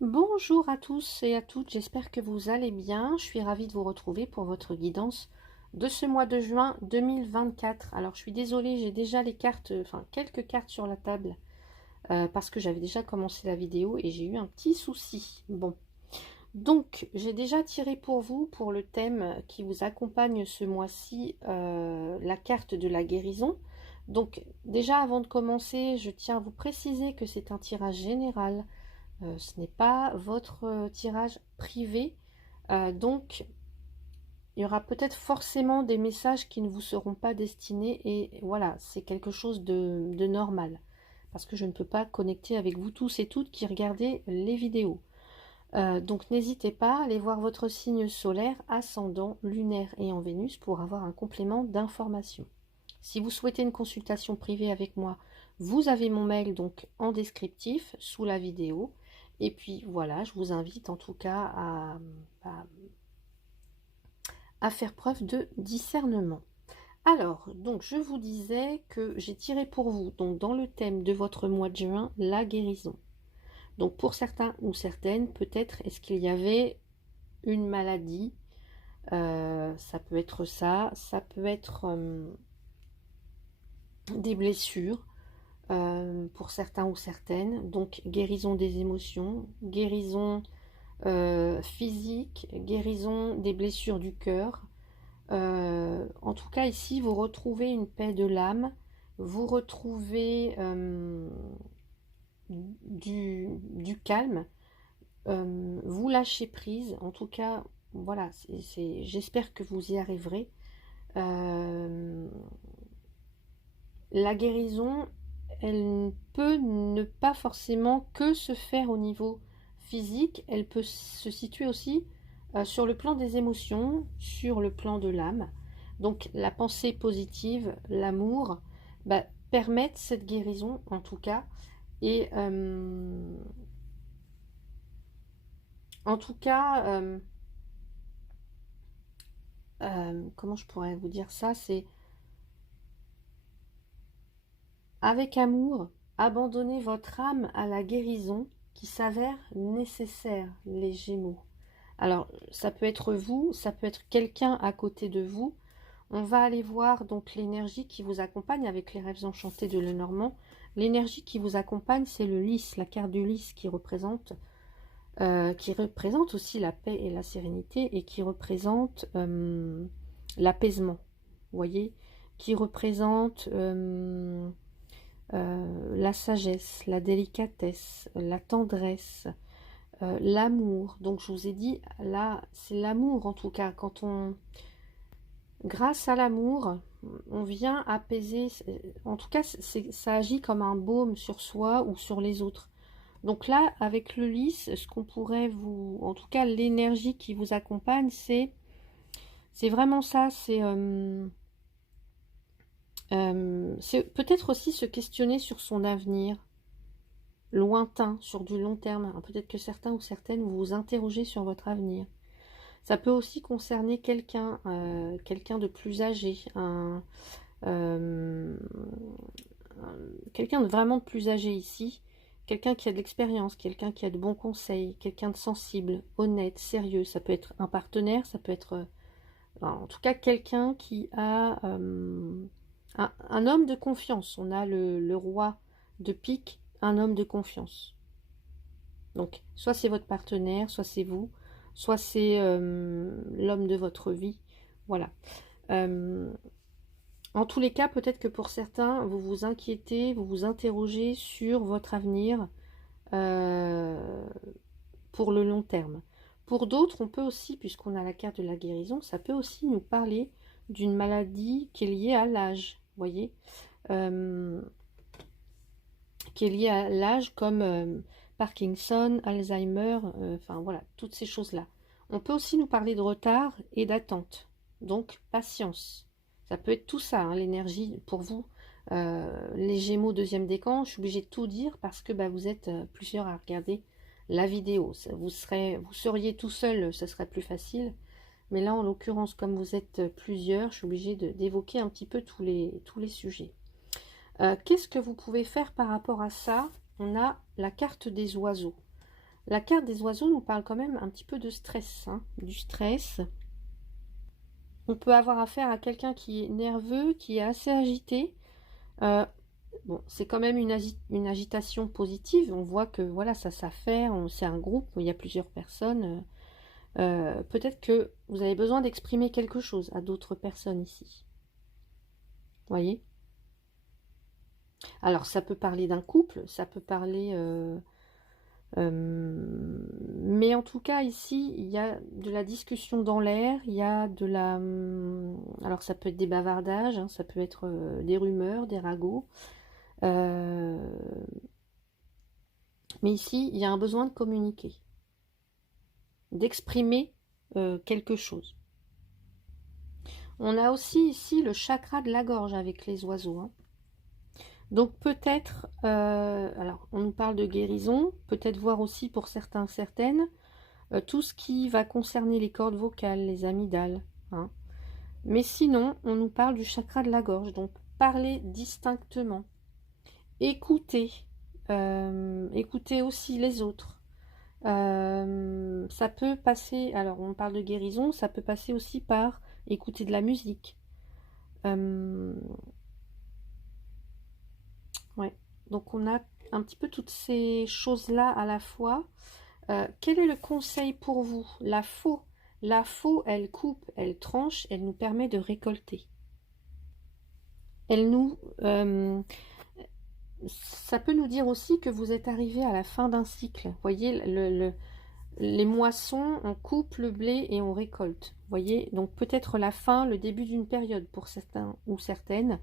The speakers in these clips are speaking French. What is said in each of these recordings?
Bonjour à tous et à toutes, j'espère que vous allez bien. Je suis ravie de vous retrouver pour votre guidance de ce mois de juin 2024. Alors je suis désolée, j'ai déjà les cartes, enfin quelques cartes sur la table parce que j'avais déjà commencé la vidéo et j'ai eu un petit souci. Bon, donc j'ai déjà tiré pour vous, pour le thème qui vous accompagne ce mois-ci, la carte de la guérison. Donc déjà avant de commencer, je tiens à vous préciser que c'est un tirage général. Ce n'est pas votre tirage privé. Donc, il y aura peut-être forcément des messages qui ne vous seront pas destinés. Et voilà, c'est quelque chose de normal. Parce que je ne peux pas connecter avec vous tous et toutes qui regardez les vidéos. Donc, n'hésitez pas à aller voir votre signe solaire, ascendant, lunaire et en Vénus pour avoir un complément d'information. Si vous souhaitez une consultation privée avec moi, vous avez mon mail donc en descriptif sous la vidéo. Et puis voilà, je vous invite en tout cas à faire preuve de discernement. Alors, donc je vous disais que j'ai tiré pour vous, donc dans le thème de votre mois de juin, la guérison. Donc pour certains ou certaines, peut-être est-ce qu'il y avait une maladie, ça peut être ça peut être des blessures, pour certains ou certaines. Donc guérison des émotions, guérison physique, guérison des blessures du cœur. En tout cas ici vous retrouvez une paix de l'âme, vous retrouvez du calme, vous lâchez prise. En tout cas voilà, j'espère que vous y arriverez. Euh, la guérison, elle peut ne pas forcément que se faire au niveau physique, elle peut se situer aussi sur le plan des émotions, sur le plan de l'âme. Donc la pensée positive, l'amour, permettent cette guérison en tout cas. Et en tout cas, comment je pourrais vous dire ça, c'est avec amour, abandonnez votre âme à la guérison qui s'avère nécessaire, les Gémeaux. Alors, ça peut être vous, ça peut être quelqu'un à côté de vous. On va aller voir donc l'énergie qui vous accompagne avec les rêves enchantés de Lenormand. L'énergie qui vous accompagne, c'est le lys, la carte du lys qui représente aussi la paix et la sérénité et qui représente l'apaisement, vous voyez, qui représente la sagesse, la délicatesse, la tendresse, l'amour. Donc je vous ai dit, là, c'est l'amour en tout cas. Grâce à l'amour, on vient apaiser, en tout cas, ça agit comme un baume sur soi ou sur les autres. Donc là, avec le lys, ce qu'on pourrait vous, en tout cas, l'énergie qui vous accompagne, c'est vraiment ça, c'est peut-être aussi se questionner sur son avenir, lointain, sur du long terme. Peut-être que certains ou certaines vous vous interrogez sur votre avenir. Ça peut aussi concerner quelqu'un de plus âgé, euh, quelqu'un de vraiment de plus âgé ici, quelqu'un qui a de l'expérience, quelqu'un qui a de bons conseils, quelqu'un de sensible, honnête, sérieux. Ça peut être un partenaire, ça peut être en tout cas quelqu'un qui a un homme de confiance. On a le roi de pique, un homme de confiance. Donc, soit c'est votre partenaire, soit c'est vous, soit c'est l'homme de votre vie. Voilà. Euh, en tous les cas, peut-être que pour certains, vous vous inquiétez, vous vous interrogez sur votre avenir euh, pour le long terme. Pour d'autres, on peut aussi, puisqu'on a la carte de la guérison, ça peut aussi nous parler d'une maladie qui est liée à l'âge, vous voyez, euh, qui est liée à l'âge comme Parkinson, Alzheimer, enfin voilà, toutes ces choses-là. On peut aussi nous parler de retard et d'attente, donc patience. Ça peut être tout ça, hein, l'énergie pour vous. Les Gémeaux deuxième décan, je suis obligée de tout dire parce que vous êtes plusieurs à regarder la vidéo. Vous seriez tout seul, ce serait plus facile. Mais là, en l'occurrence, comme vous êtes plusieurs, je suis obligée d'évoquer un petit peu tous les sujets. Qu'est-ce que vous pouvez faire par rapport à ça? On a la carte des oiseaux. la carte des oiseaux nous parle quand même un petit peu de stress, hein, du stress. On peut avoir affaire à quelqu'un qui est nerveux, qui est assez agité. Bon, c'est quand même une agitation positive. On voit que voilà, ça s'affaire, c'est un groupe, il y a plusieurs personnes. Peut-être que vous avez besoin d'exprimer quelque chose à d'autres personnes ici. Voyez? Alors, ça peut parler d'un couple, ça peut parler... mais en tout cas, ici, il y a de la discussion dans l'air, il y a de la... alors, ça peut être des bavardages, hein, ça peut être des rumeurs, des ragots. Mais ici, il y a un besoin de communiquer, d'exprimer quelque chose. On a aussi ici le chakra de la gorge avec les oiseaux, hein. Donc peut-être, alors on nous parle de guérison, peut-être voir aussi pour certains, certaines, tout ce qui va concerner les cordes vocales, les amygdales, hein. Mais sinon, on nous parle du chakra de la gorge, donc parler distinctement, écouter, écouter aussi les autres. Ça peut passer, alors on parle de guérison, ça peut passer aussi par écouter de la musique. Ouais. Donc on a un petit peu toutes ces choses-là à la fois. Quel est le conseil pour vous? La faux, elle coupe, elle tranche, elle nous permet de récolter. Elle nous, ça peut nous dire aussi que vous êtes arrivé à la fin d'un cycle. Vous voyez, les moissons, on coupe le blé et on récolte. Vous voyez, donc peut-être la fin, le début d'une période pour certains ou certaines.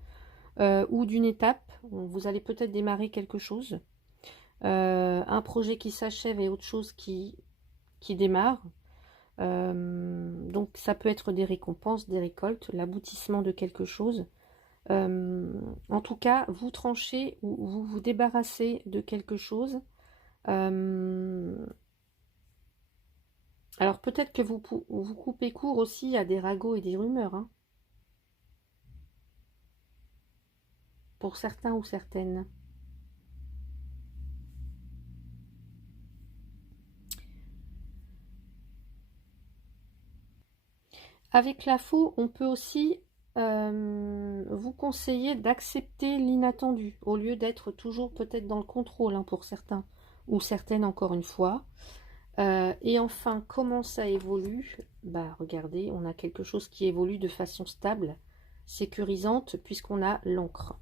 Ou d'une étape, vous allez peut-être démarrer quelque chose, un projet qui s'achève et autre chose qui démarre. Donc ça peut être des récompenses, des récoltes, l'aboutissement de quelque chose. En tout cas, vous tranchez ou vous vous débarrassez de quelque chose. Alors peut-être que vous coupez court aussi à des ragots et des rumeurs, hein, pour certains ou certaines. Avec la faux, on peut aussi vous conseiller d'accepter l'inattendu, au lieu d'être toujours peut-être dans le contrôle, hein, pour certains, ou certaines encore une fois. Et enfin, comment ça évolue? Bah regardez, on a quelque chose qui évolue de façon stable, sécurisante, puisqu'on a l'encre.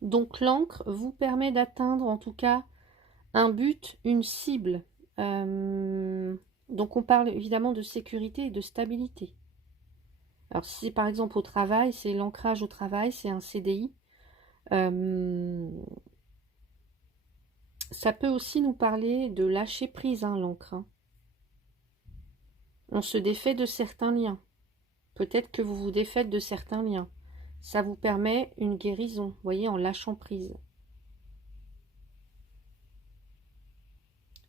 Donc l'encre vous permet d'atteindre en tout cas un but, une cible. Donc on parle évidemment de sécurité et de stabilité. Alors si c'est par exemple au travail, c'est l'ancrage au travail, c'est un CDI. Ça peut aussi nous parler de lâcher prise, hein, l'encre, hein. On se défait de certains liens. Peut-être que vous vous défaites de certains liens. Ça vous permet une guérison, vous voyez, en lâchant prise.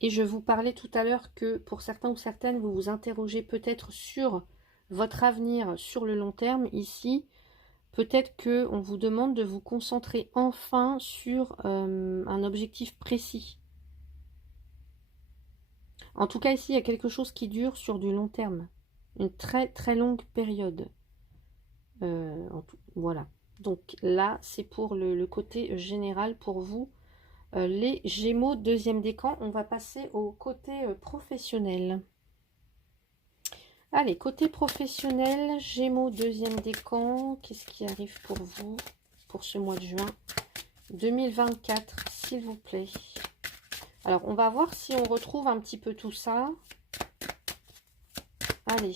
Et je vous parlais tout à l'heure que pour certains ou certaines, vous vous interrogez peut-être sur votre avenir sur le long terme. Ici, peut-être qu'on vous demande de vous concentrer enfin sur un objectif précis. En tout cas, ici, il y a quelque chose qui dure sur du long terme. Une très très longue période. Voilà. Donc là, c'est pour le côté général pour vous. Les Gémeaux, deuxième décan. On va passer au côté professionnel. Allez, côté professionnel, Gémeaux, deuxième décan. Qu'est-ce qui arrive pour vous pour ce mois de juin 2024, s'il vous plaît? Alors, on va voir si on retrouve un petit peu tout ça. Allez.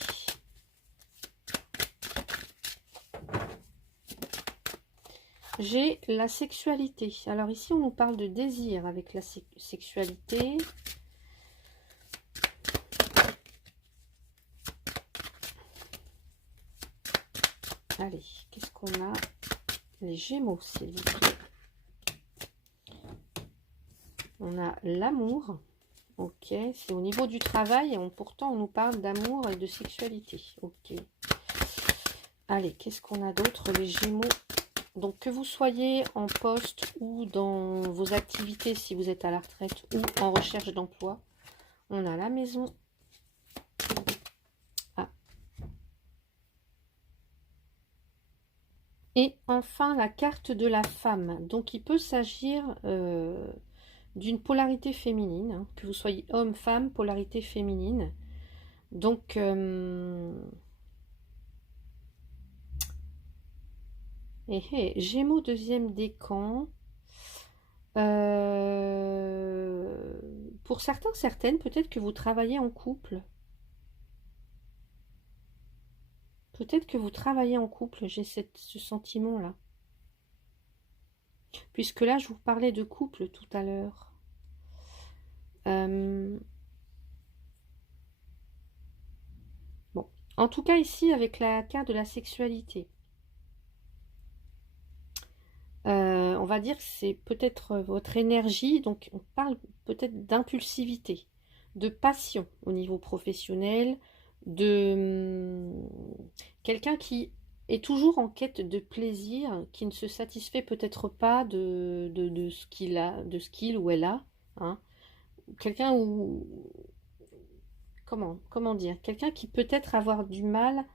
J'ai la sexualité. Alors ici, on nous parle de désir avec la sexualité. Allez, qu'est-ce qu'on a? Les Gémeaux, s'il vous plaît. On a l'amour. Ok, c'est au niveau du travail. Et pourtant, on nous parle d'amour et de sexualité. Ok. Allez, qu'est-ce qu'on a d'autre, les Gémeaux Donc que vous soyez en poste ou dans vos activités, si vous êtes à la retraite ou en recherche d'emploi, on a la maison. Ah. Et enfin, la carte de la femme. Donc il peut s'agir d'une polarité féminine, hein, que vous soyez homme, femme, polarité féminine. Donc, Gémeaux deuxième décan. Pour certains, certaines, peut-être que vous travaillez en couple. Peut-être que vous travaillez en couple, j'ai ce sentiment-là. Puisque là, je vous parlais de couple tout à l'heure. Bon, en tout cas ici, avec la carte de la sexualité, on va dire que c'est peut-être votre énergie, donc on parle peut-être d'impulsivité, de passion au niveau professionnel, de quelqu'un qui est toujours en quête de plaisir, qui ne se satisfait peut-être pas de ce qu'il a, de ce qu'il ou elle a, hein. Quelqu'un où, comment dire, quelqu'un qui peut-être avoir du mal,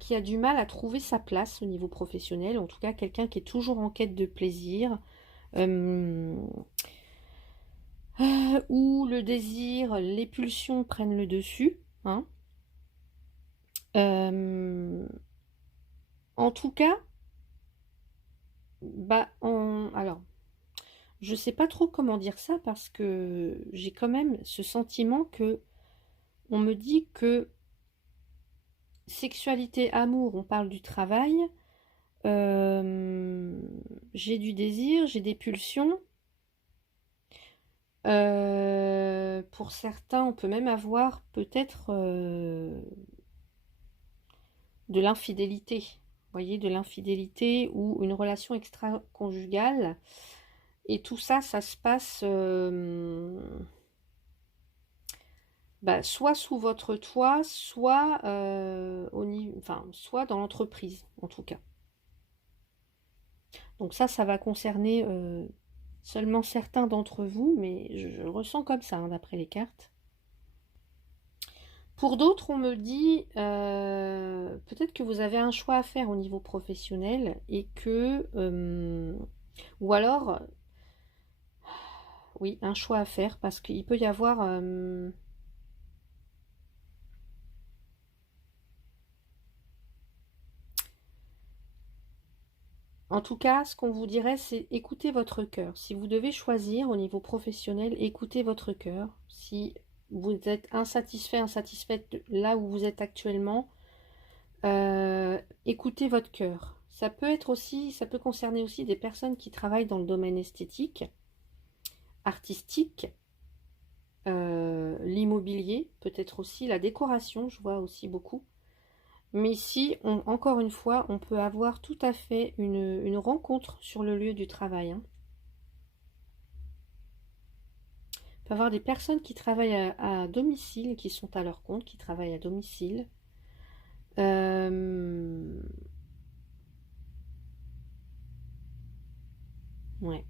qui a du mal à trouver sa place au niveau professionnel, en tout cas quelqu'un qui est toujours en quête de plaisir, où le désir, les pulsions prennent le dessus, hein. En tout cas, alors, je sais pas trop comment dire ça parce que j'ai quand même ce sentiment que on me dit que sexualité, amour, on parle du travail, j'ai du désir, j'ai des pulsions. Pour certains, on peut même avoir peut-être de l'infidélité. Vous voyez, de l'infidélité ou une relation extra-conjugale. Et tout ça, ça se passe soit sous votre toit, soit, soit dans l'entreprise, en tout cas. Donc ça va concerner seulement certains d'entre vous, mais je le ressens comme ça, hein, d'après les cartes. Pour d'autres, on me dit peut-être que vous avez un choix à faire au niveau professionnel et que, ou alors, oui, un choix à faire parce qu'il peut y avoir, en tout cas, ce qu'on vous dirait, c'est écoutez votre cœur. Si vous devez choisir au niveau professionnel, écoutez votre cœur. Si vous êtes insatisfait, insatisfaite là où vous êtes actuellement, écoutez votre cœur. Ça peut être aussi, ça peut concerner aussi des personnes qui travaillent dans le domaine esthétique, artistique, l'immobilier, peut-être aussi la décoration, je vois aussi beaucoup. Mais ici, encore une fois, on peut avoir tout à fait une rencontre sur le lieu du travail, hein. On peut avoir des personnes qui travaillent à domicile, qui sont à leur compte, qui travaillent à domicile. Ouais.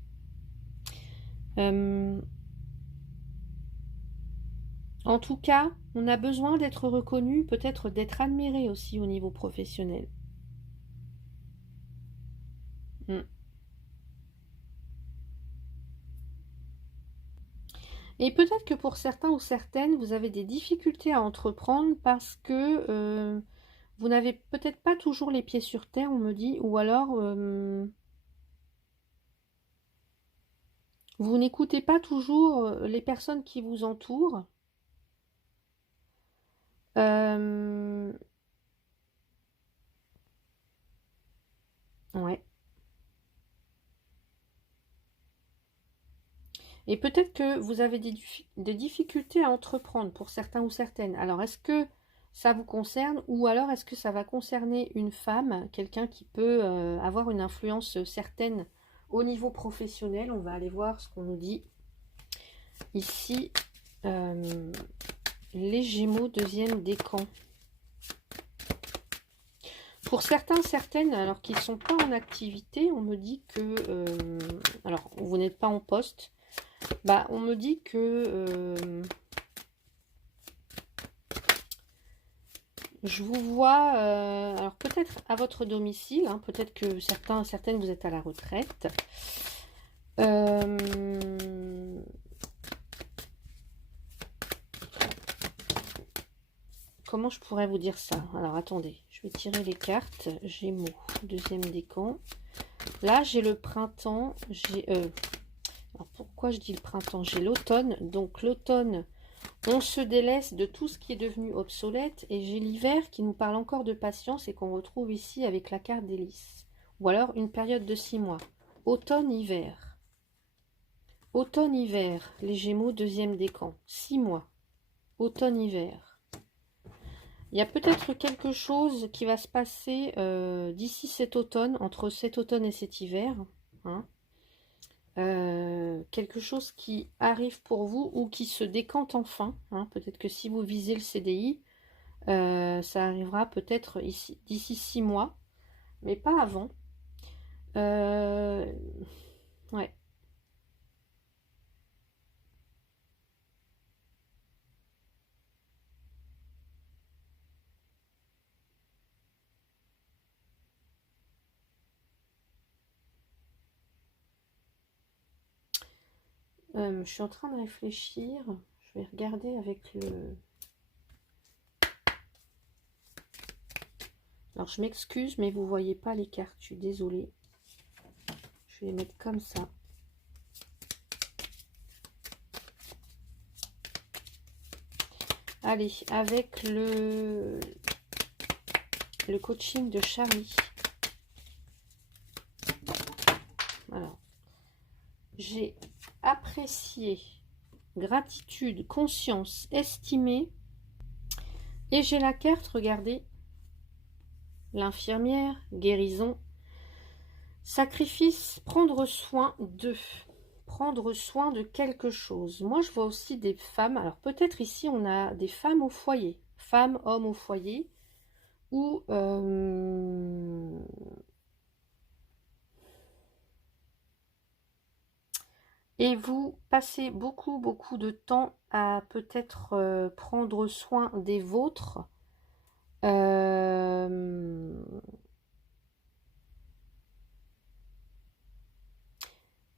En tout cas, on a besoin d'être reconnu, peut-être d'être admiré aussi au niveau professionnel. Mm. Et peut-être que pour certains ou certaines, vous avez des difficultés à entreprendre parce que vous n'avez peut-être pas toujours les pieds sur terre, on me dit, ou alors vous n'écoutez pas toujours les personnes qui vous entourent. Ouais. Et peut-être que vous avez des difficultés à entreprendre pour certains ou certaines. Alors, est-ce que ça vous concerne ou alors est-ce que ça va concerner une femme, quelqu'un qui peut avoir une influence certaine au niveau professionnel? On va aller voir ce qu'on nous dit ici. Les Gémeaux, deuxième décan. Pour certains, certaines, alors qu'ils ne sont pas en activité, on me dit que... alors, vous n'êtes pas en poste. Bah, on me dit que... je vous vois... alors, peut-être à votre domicile. Hein, peut-être que certaines, vous êtes à la retraite. Comment je pourrais vous dire ça? Alors, attendez. Je vais tirer les cartes. Gémeaux, deuxième décan. Là, j'ai le printemps. Alors, pourquoi je dis le printemps? J'ai l'automne. Donc, l'automne, on se délaisse de tout ce qui est devenu obsolète. Et j'ai l'hiver qui nous parle encore de patience et qu'on retrouve ici avec la carte des lys. Ou alors, une période de 6 mois. Automne-hiver. Automne-hiver. Les Gémeaux, deuxième décan. 6 mois. Automne-hiver. Il y a peut-être quelque chose qui va se passer d'ici cet automne, entre cet automne et cet hiver. Hein. Quelque chose qui arrive pour vous ou qui se décante enfin. Hein. Peut-être que si vous visez le CDI, ça arrivera peut-être d'ici 6 mois, mais pas avant. Ouais. Je suis en train de réfléchir. Je vais regarder avec le... Alors, je m'excuse, mais vous ne voyez pas les cartes. Je suis désolée. Je vais les mettre comme ça. Allez, avec le coaching de Charlie. Alors, j'ai apprécié, gratitude, conscience, estimé. Et j'ai la carte, regardez, l'infirmière, guérison, sacrifice, prendre soin de quelque chose. Moi, je vois aussi des femmes. Alors, peut-être ici, on a des femmes au foyer. Femmes, hommes au foyer. Ou... et vous passez beaucoup de temps à peut-être prendre soin des vôtres.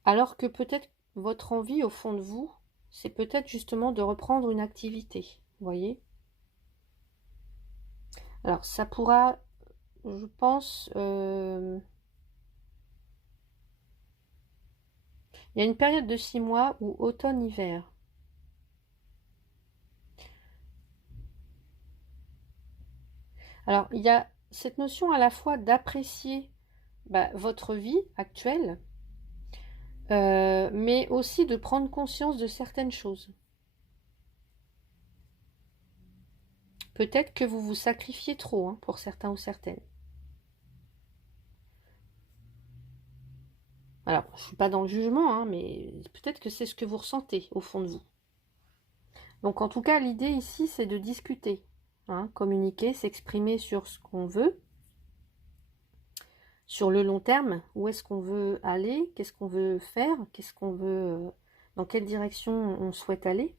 Alors que peut-être votre envie au fond de vous, c'est peut-être justement de reprendre une activité. Vous voyez? Alors ça pourra, je pense... il y a une période de 6 mois où automne-hiver. Alors, il y a cette notion à la fois d'apprécier votre vie actuelle, mais aussi de prendre conscience de certaines choses. Peut-être que vous vous sacrifiez trop hein, pour certains ou certaines. Alors, je ne suis pas dans le jugement, hein, mais peut-être que c'est ce que vous ressentez au fond de vous. Donc, en tout cas, l'idée ici, c'est de discuter, hein, communiquer, s'exprimer sur ce qu'on veut, sur le long terme, où est-ce qu'on veut aller, qu'est-ce qu'on veut faire, qu'est-ce qu'on veut, dans quelle direction on souhaite aller.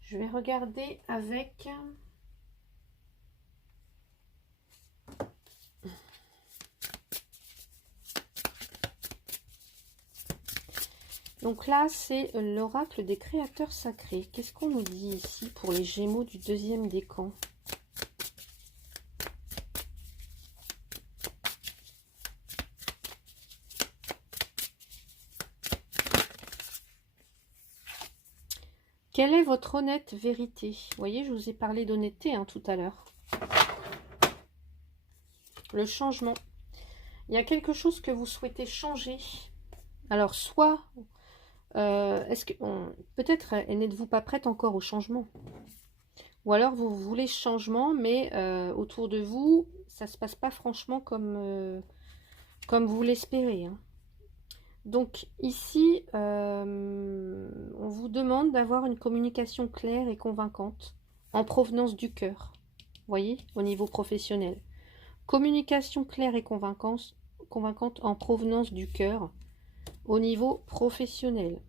Je vais regarder avec... Donc là, c'est l'oracle des créateurs sacrés. Qu'est-ce qu'on nous dit ici pour les Gémeaux du deuxième décan? Quelle est votre honnête vérité? Vous voyez, je vous ai parlé d'honnêteté hein, tout à l'heure. Le changement. Il y a quelque chose que vous souhaitez changer. Alors, soit... est-ce que peut-être n'êtes-vous pas prête encore au changement? Ou alors vous voulez changement, mais autour de vous, ça se passe pas franchement comme vous l'espérez. Hein. Donc ici, on vous demande d'avoir une communication claire et convaincante en provenance du cœur. Vous voyez, au niveau professionnel. Communication claire et convaincante en provenance du cœur au niveau professionnel.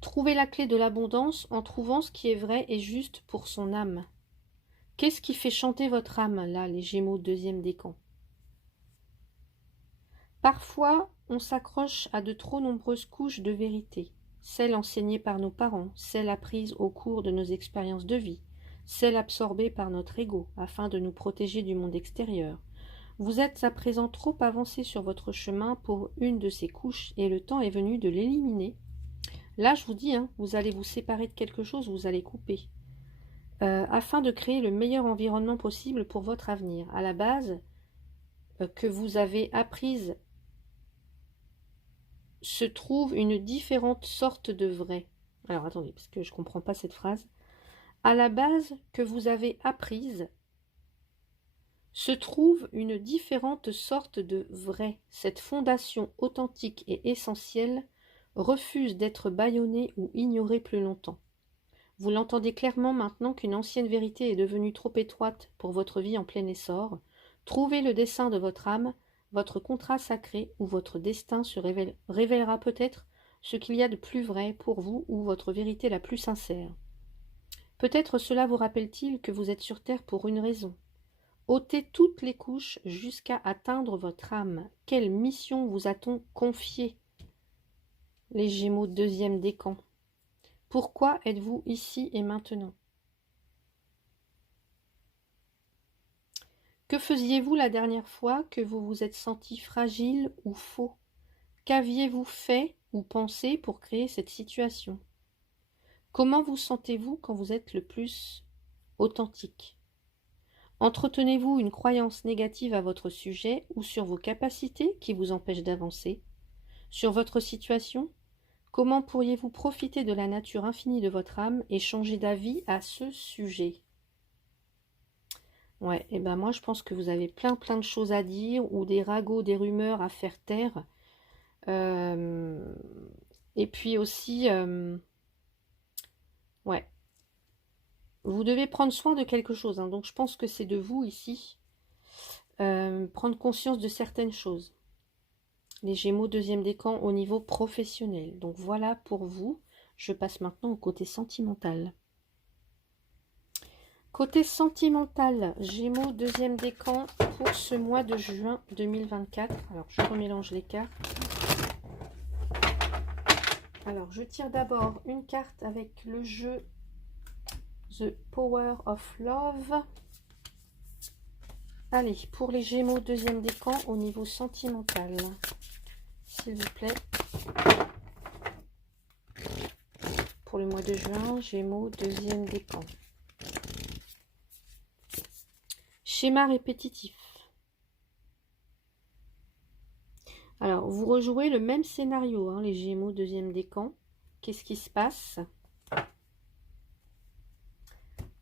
Trouvez la clé de l'abondance en trouvant ce qui est vrai et juste pour son âme. Qu'est-ce qui fait chanter votre âme, là, les Gémeaux, deuxième décan? Parfois, on s'accroche à de trop nombreuses couches de vérité, celles enseignées par nos parents, celles apprises au cours de nos expériences de vie, celles absorbées par notre ego, afin de nous protéger du monde extérieur. Vous êtes à présent trop avancé sur votre chemin pour une de ces couches, et le temps est venu de l'éliminer. Là, je vous dis, hein, vous allez vous séparer de quelque chose, vous allez couper, afin de créer le meilleur environnement possible pour votre avenir. À la base, que vous avez apprise se trouve une différente sorte de vrai. Alors attendez, parce que je ne comprends pas cette phrase. À la base que vous avez apprise se trouve une différente sorte de vrai. Cette fondation authentique et essentielle refuse d'être bâillonnée ou ignorée plus longtemps. Vous l'entendez clairement maintenant qu'une ancienne vérité est devenue trop étroite pour votre vie en plein essor. Trouvez le dessein de votre âme, votre contrat sacré ou votre destin révélera peut-être ce qu'il y a de plus vrai pour vous ou votre vérité la plus sincère. Peut-être cela vous rappelle-t-il que vous êtes sur terre pour une raison. Ôtez toutes les couches jusqu'à atteindre votre âme. Quelle mission vous a-t-on confiée? Les Gémeaux deuxième décan. Pourquoi êtes-vous ici et maintenant? Que faisiez-vous la dernière fois que vous vous êtes senti fragile ou faux? Qu'aviez-vous fait ou pensé pour créer cette situation? Comment vous sentez-vous quand vous êtes le plus authentique? Entretenez-vous une croyance négative à votre sujet ou sur vos capacités qui vous empêchent d'avancer? Sur votre situation? Comment pourriez-vous profiter de la nature infinie de votre âme et changer d'avis à ce sujet? Ouais, et ben moi je pense que vous avez plein de choses à dire ou des ragots, des rumeurs à faire taire. Et puis aussi, ouais, vous devez prendre soin de quelque chose, hein, donc je pense que c'est de vous ici. Prendre conscience de certaines choses. Les Gémeaux deuxième décan au niveau professionnel. Donc voilà pour vous. Je passe maintenant au côté sentimental. Côté sentimental, Gémeaux deuxième décan pour ce mois de juin 2024. Alors je remélange les cartes. Alors je tire d'abord une carte avec le jeu The Power of Love. Allez, pour les Gémeaux deuxième décan au niveau sentimental, s'il vous plaît. Pour le mois de juin, Gémeaux deuxième décan. Schéma répétitif. Alors, vous rejouez le même scénario, hein, les Gémeaux deuxième décan. Qu'est-ce qui se passe?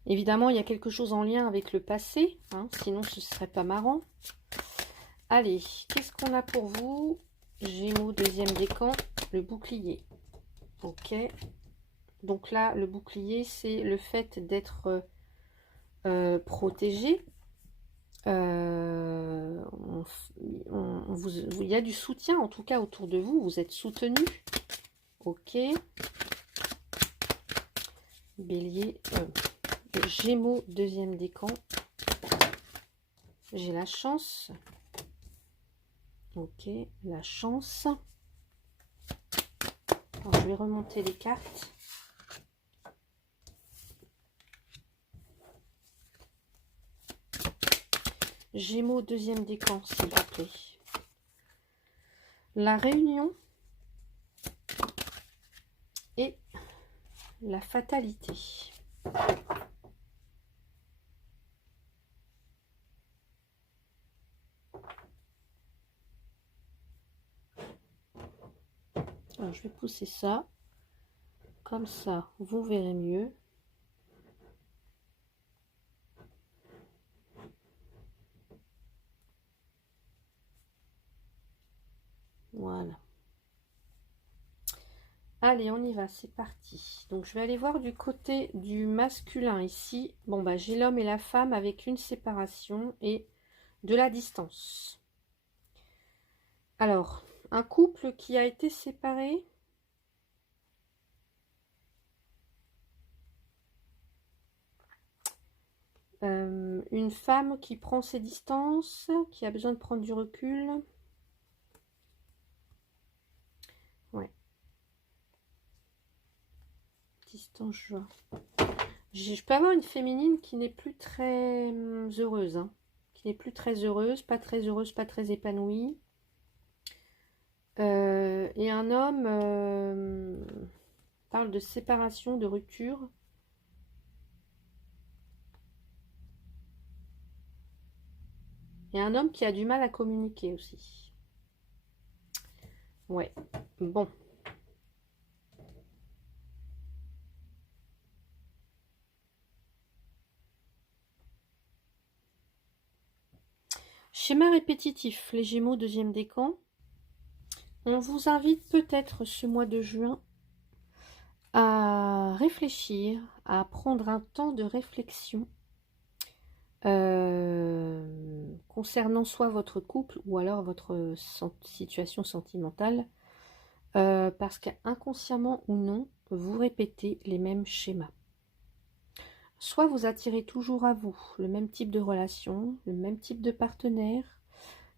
Évidemment, il y a quelque chose en lien avec le passé, hein, sinon ce ne serait pas marrant. Allez, qu'est-ce qu'on a pour vous? Gémeaux deuxième décan, le bouclier. Ok. Donc là, le bouclier, c'est le fait d'être protégé. Il y a du soutien, en tout cas, autour de vous. Vous êtes soutenu. Ok. Bélier. Gémeaux, deuxième décan. J'ai la chance. Ok, la chance. Alors, je vais remonter les cartes. Gémeaux, deuxième décan, s'il vous plaît. La réunion et la fatalité. Alors, je vais pousser ça. Comme ça, vous verrez mieux. Voilà. Allez, on y va, c'est parti. Donc, je vais aller voir du côté du masculin ici. Bon, bah, j'ai l'homme et la femme avec une séparation et de la distance. Alors, un couple qui a été séparé. Une femme qui prend ses distances, qui a besoin de prendre du recul. Ouais. Distance, joie. Je peux avoir une féminine qui n'est plus très heureuse. Hein. Qui n'est plus très heureuse, pas très épanouie. Et un homme parle de séparation, de rupture. Et un homme qui a du mal à communiquer aussi. Ouais, bon. Schéma répétitif, les Gémeaux, deuxième décan. On vous invite peut-être ce mois de juin à réfléchir, à prendre un temps de réflexion concernant soit votre couple ou alors votre situation sentimentale, parce qu'inconsciemment ou non, vous répétez les mêmes schémas. Soit vous attirez toujours à vous le même type de relation, le même type de partenaire,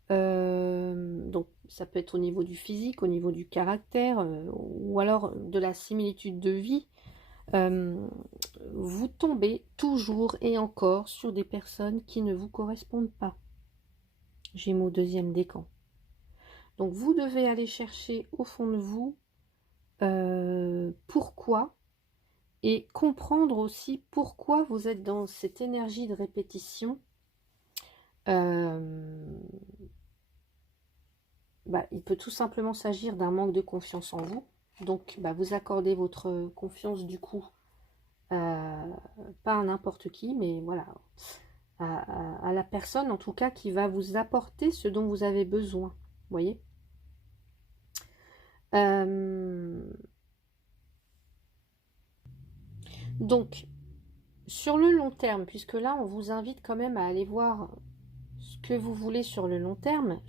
donc ça peut être au niveau du physique, au niveau du caractère, ou alors de la similitude de vie. Vous tombez toujours et encore sur des personnes qui ne vous correspondent pas. Gémeaux, deuxième décan. Donc vous devez aller chercher au fond de vous pourquoi, et comprendre aussi pourquoi vous êtes dans cette énergie de répétition. Il peut tout simplement s'agir d'un manque de confiance en vous. Donc, vous accordez votre confiance du coup, pas à n'importe qui, mais voilà, à la personne en tout cas qui va vous apporter ce dont vous avez besoin. Vous voyez ? Donc, sur le long terme, puisque là, on vous invite quand même à aller voir ce que vous voulez sur le long terme,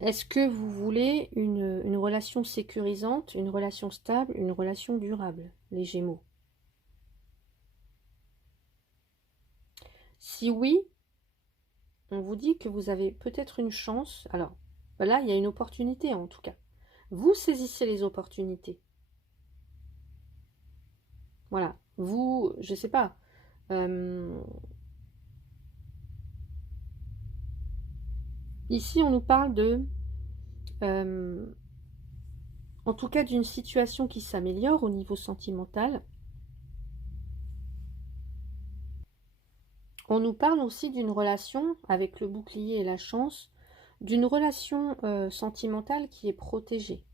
est-ce que vous voulez une relation sécurisante, une relation stable, une relation durable, les Gémeaux? Si oui, on vous dit que vous avez peut-être une chance. Alors, là, il y a une opportunité en tout cas. Vous saisissez les opportunités. Voilà. Vous, je sais pas. Ici, on nous parle de... en tout cas, d'une situation qui s'améliore au niveau sentimental. On nous parle aussi d'une relation, avec le bouclier et la chance, d'une relation sentimentale qui est protégée.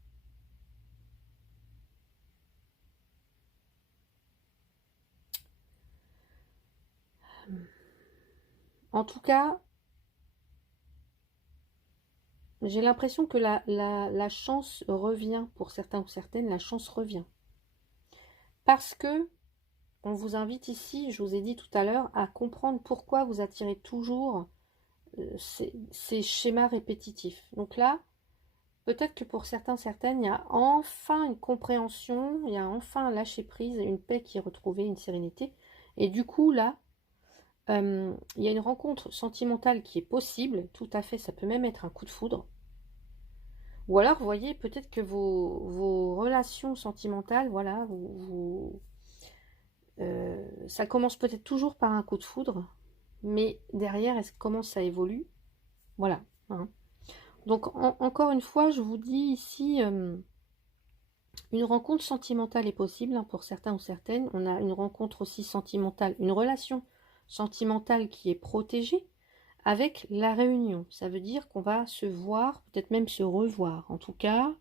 En tout cas, j'ai l'impression que la chance revient, pour certains ou certaines, la chance revient. Parce que on vous invite ici, je vous ai dit tout à l'heure, à comprendre pourquoi vous attirez toujours ces schémas répétitifs. Donc là, peut-être que pour certains, certaines, il y a enfin une compréhension, il y a enfin un lâcher-prise, une paix qui est retrouvée, une sérénité. Et du coup, là, il y a une rencontre sentimentale qui est possible, tout à fait, ça peut même être un coup de foudre. Ou alors, vous voyez, peut-être que vos relations sentimentales, voilà, ça commence peut-être toujours par un coup de foudre, mais derrière, comment ça évolue? Voilà. Hein. Donc, encore une fois, je vous dis ici, une rencontre sentimentale est possible hein, pour certains ou certaines. On a une rencontre aussi sentimentale, une relation sentimentale qui est protégée avec la réunion. Ça veut dire qu'on va se voir, peut-être même se revoir. En tout cas,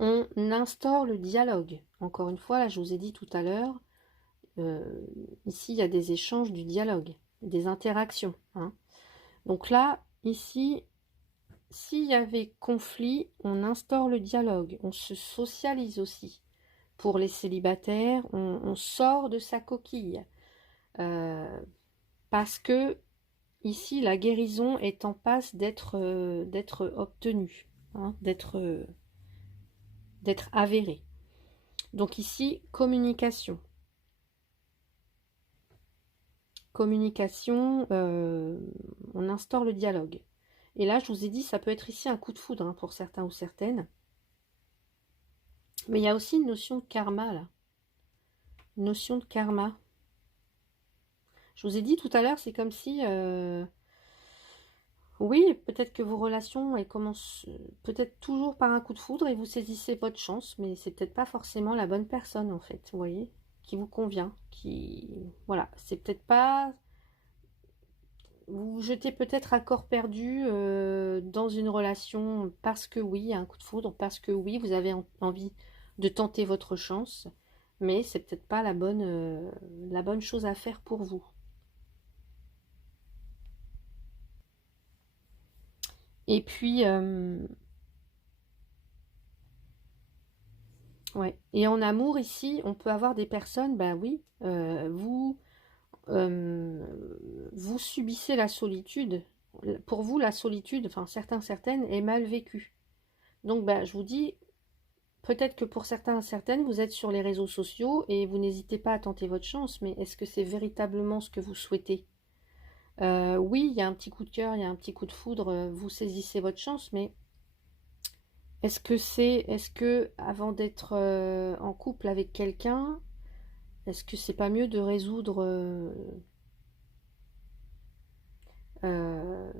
on instaure le dialogue. Encore une fois, là, je vous ai dit tout à l'heure, ici, il y a des échanges, du dialogue, des interactions. Hein. Donc là, ici, s'il y avait conflit, on instaure le dialogue, on se socialise aussi. Pour les célibataires, on sort de sa coquille. Parce que ici, la guérison est en passe d'être obtenue, hein, d'être avérée. Donc ici, communication. Communication, on instaure le dialogue. Et là, je vous ai dit, ça peut être ici un coup de foudre hein, pour certains ou certaines. Mais il y a aussi une notion de karma, là. Une notion de karma. Je vous ai dit tout à l'heure, c'est comme si... oui, peut-être que vos relations, elles commencent peut-être toujours par un coup de foudre et vous saisissez votre chance, mais c'est peut-être pas forcément la bonne personne, en fait, vous voyez, qui vous convient, qui... Voilà, c'est peut-être pas... Vous vous jetez peut-être à corps perdu dans une relation parce que oui, il y a un coup de foudre, parce que oui, vous avez envie de tenter votre chance, mais c'est peut-être pas la bonne chose à faire pour vous. Et puis, ouais. Et en amour, ici, on peut avoir des personnes, bah oui, euh, vous subissez la solitude. Pour vous, la solitude, enfin certaines, est mal vécue. Donc, bah, je vous dis, peut-être que pour certains, certaines, vous êtes sur les réseaux sociaux et vous n'hésitez pas à tenter votre chance, mais est-ce que c'est véritablement ce que vous souhaitez? Oui, il y a un petit coup de cœur, il y a un petit coup de foudre, vous saisissez votre chance, mais est-ce que avant d'être en couple avec quelqu'un, est-ce que c'est pas mieux de résoudre, euh,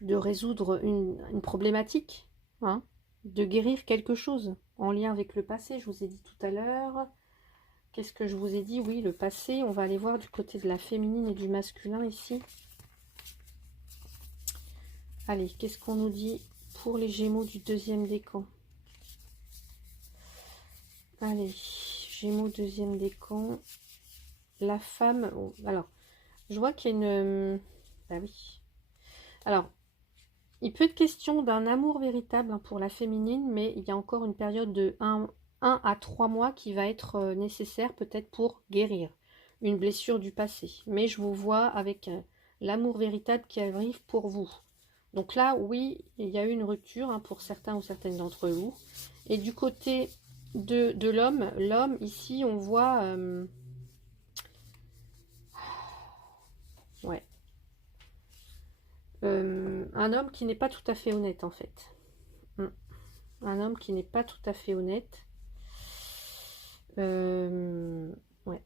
une problématique, hein, de guérir quelque chose en lien avec le passé? Je vous ai dit tout à l'heure. Qu'est-ce que je vous ai dit? Oui, le passé. On va aller voir du côté de la féminine et du masculin ici. Allez, qu'est-ce qu'on nous dit pour les Gémeaux du deuxième décan? Allez, Gémeaux deuxième décan. La femme... oh, alors, je vois qu'il y a une... Ah oui. Alors, il peut être question d'un amour véritable hein, pour la féminine, mais il y a encore une période de 1 à 3 mois qui va être nécessaire peut-être pour guérir une blessure du passé. Mais je vous vois avec l'amour véritable qui arrive pour vous. Donc là, oui, il y a eu une rupture hein, pour certains ou certaines d'entre vous. Et du côté de l'homme, ici, on voit... ouais. Un homme qui n'est pas tout à fait honnête, en fait. Un homme qui n'est pas tout à fait honnête. Ouais.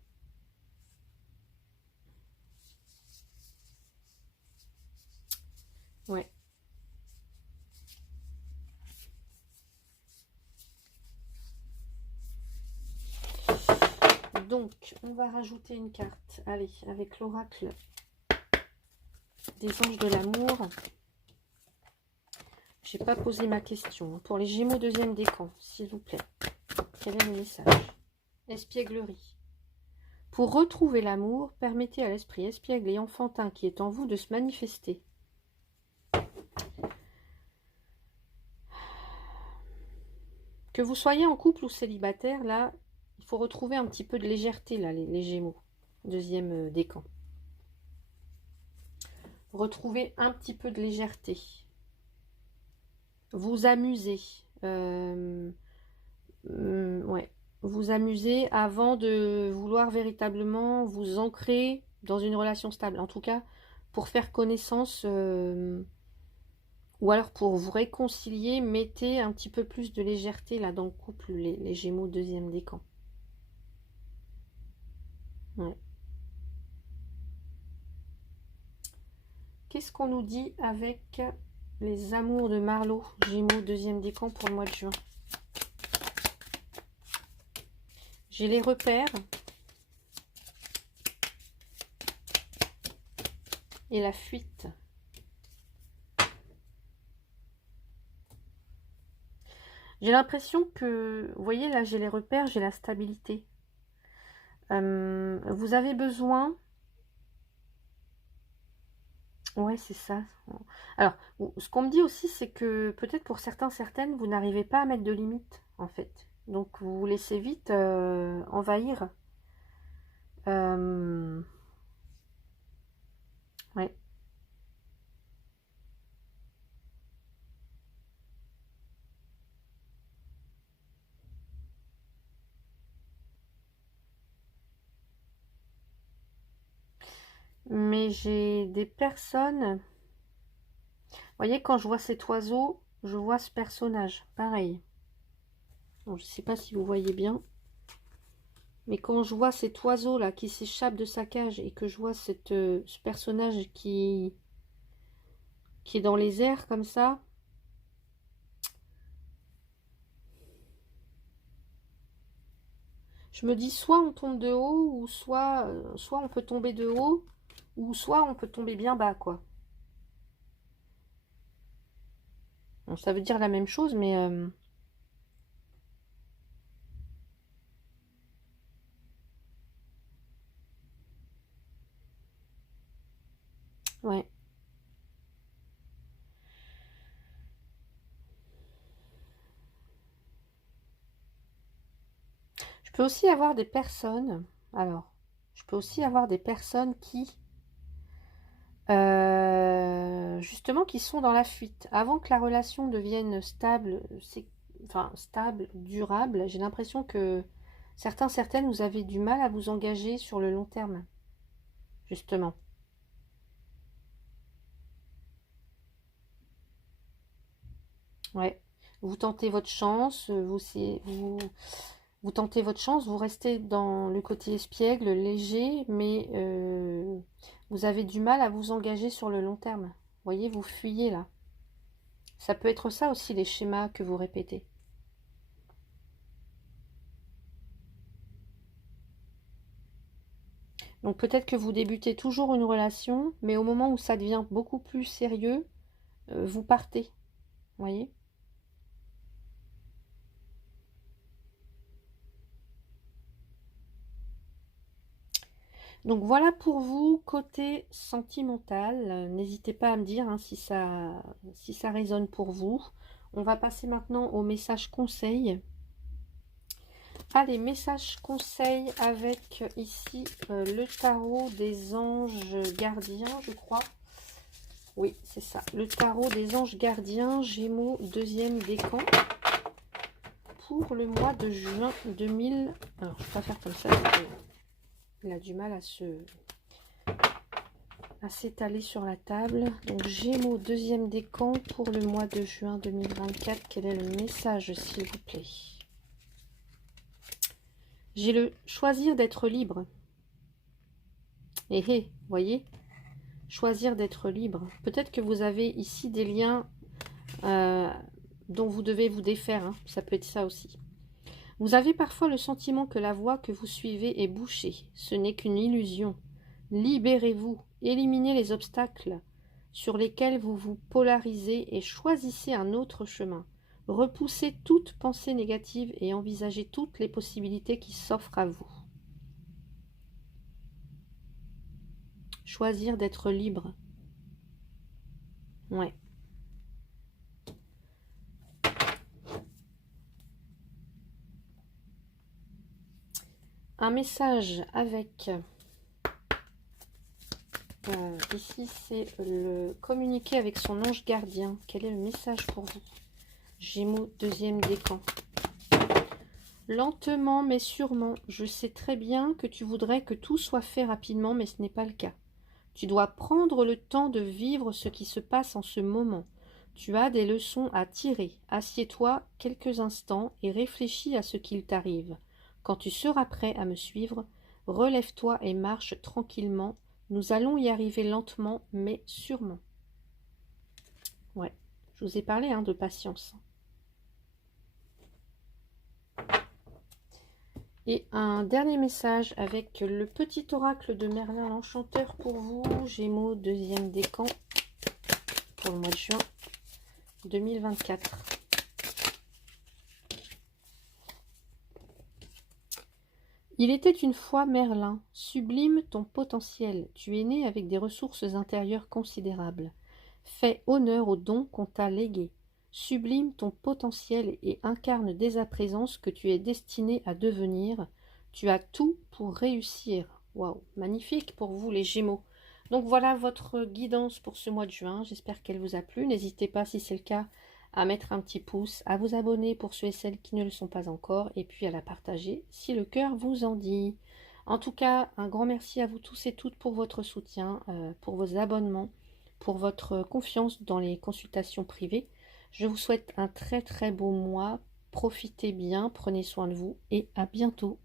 Ouais. Donc, on va rajouter une carte. Allez, avec l'oracle des anges de l'amour. J'ai pas posé ma question. Pour les Gémeaux deuxième décan, s'il vous plaît. Quel est le message? Espièglerie. Pour retrouver l'amour, permettez à l'esprit espiègle et enfantin qui est en vous de se manifester. Que vous soyez en couple ou célibataire, là, il faut retrouver un petit peu de légèreté, là, les Gémeaux. Deuxième décan. Retrouvez un petit peu de légèreté. Vous amuser. Ouais. Vous amuser avant de vouloir véritablement vous ancrer dans une relation stable. En tout cas, pour faire connaissance ou alors pour vous réconcilier, mettez un petit peu plus de légèreté là dans le couple, les Gémeaux deuxième décan. Ouais. Qu'est-ce qu'on nous dit avec les amours de Marlo, Gémeaux deuxième décan pour le mois de juin? J'ai les repères et la fuite. J'ai l'impression que, vous voyez là, j'ai les repères, j'ai la stabilité. Vous avez besoin Ouais, c'est ça. Alors, ce qu'on me dit aussi, c'est que peut-être pour certains, certaines, vous n'arrivez pas à mettre de limites, en fait. Donc, vous vous laissez vite envahir. Euh, ouais. Mais j'ai des personnes... Vous voyez, quand je vois cet oiseau, je vois ce personnage. Pareil. Bon, je ne sais pas si vous voyez bien. Mais quand je vois cet oiseau-là qui s'échappe de sa cage et que je vois ce personnage qui est dans les airs comme ça, je me dis soit on tombe de haut, ou soit on peut tomber de haut, ou soit on peut tomber bien bas, quoi. Bon, ça veut dire la même chose, mais ouais. Je peux aussi avoir des personnes, alors, je peux aussi avoir des personnes qui, justement, qui sont dans la fuite. Avant que la relation devienne stable, enfin, stable, durable, j'ai l'impression que certains, certaines, vous avez du mal à vous engager sur le long terme, justement. Ouais. Vous tentez votre chance, vous tentez votre chance, vous restez dans le côté espiègle, léger, mais vous avez du mal à vous engager sur le long terme. Vous voyez, vous fuyez là. Ça peut être ça aussi, les schémas que vous répétez. Donc peut-être que vous débutez toujours une relation, mais au moment où ça devient beaucoup plus sérieux, vous partez. Vous voyez? Donc voilà pour vous, côté sentimental. N'hésitez pas à me dire hein, si ça résonne pour vous. On va passer maintenant au message conseil. Allez, message conseil avec ici le tarot des anges gardiens, je crois. Oui, c'est ça. Le tarot des anges gardiens, Gémeaux, deuxième décan. Pour le mois de juin 2000. Alors, je ne vais pas faire comme ça. Il a du mal à s'étaler sur la table. Donc, Gémeaux, deuxième décan pour le mois de juin 2024. Quel est le message, s'il vous plaît? J'ai le choisir d'être libre. Vous voyez? Choisir d'être libre. Peut-être que vous avez ici des liens dont vous devez vous défaire. Hein. Ça peut être ça aussi. Vous avez parfois le sentiment que la voie que vous suivez est bouchée. Ce n'est qu'une illusion. Libérez-vous, éliminez les obstacles sur lesquels vous vous polarisez et choisissez un autre chemin. Repoussez toute pensée négative et envisagez toutes les possibilités qui s'offrent à vous. Choisir d'être libre. Ouais. Un message avec... ici, c'est le communiquer avec son ange gardien. Quel est le message pour vous? Gémeaux, deuxième décan. Lentement mais sûrement, je sais très bien que tu voudrais que tout soit fait rapidement, mais ce n'est pas le cas. Tu dois prendre le temps de vivre ce qui se passe en ce moment. Tu as des leçons à tirer. Assieds-toi quelques instants et réfléchis à ce qu'il t'arrive. Quand tu seras prêt à me suivre, relève-toi et marche tranquillement. Nous allons y arriver lentement mais sûrement. Ouais, je vous ai parlé hein, de patience. Et un dernier message avec le petit oracle de Merlin l'Enchanteur pour vous, Gémeaux, deuxième décan, pour le mois de juin 2024. Il était une fois Merlin. Sublime ton potentiel. Tu es né avec des ressources intérieures considérables. Fais honneur aux dons qu'on t'a légués. Sublime ton potentiel et incarne dès à présent ce que tu es destiné à devenir. Tu as tout pour réussir. Waouh, magnifique pour vous les Gémeaux. Donc voilà votre guidance pour ce mois de juin. J'espère qu'elle vous a plu. N'hésitez pas, si c'est le cas, à mettre un petit pouce, à vous abonner pour ceux et celles qui ne le sont pas encore, et puis à la partager si le cœur vous en dit. En tout cas, un grand merci à vous tous et toutes pour votre soutien, pour vos abonnements, pour votre confiance dans les consultations privées. Je vous souhaite un très très beau mois. Profitez bien, prenez soin de vous et à bientôt.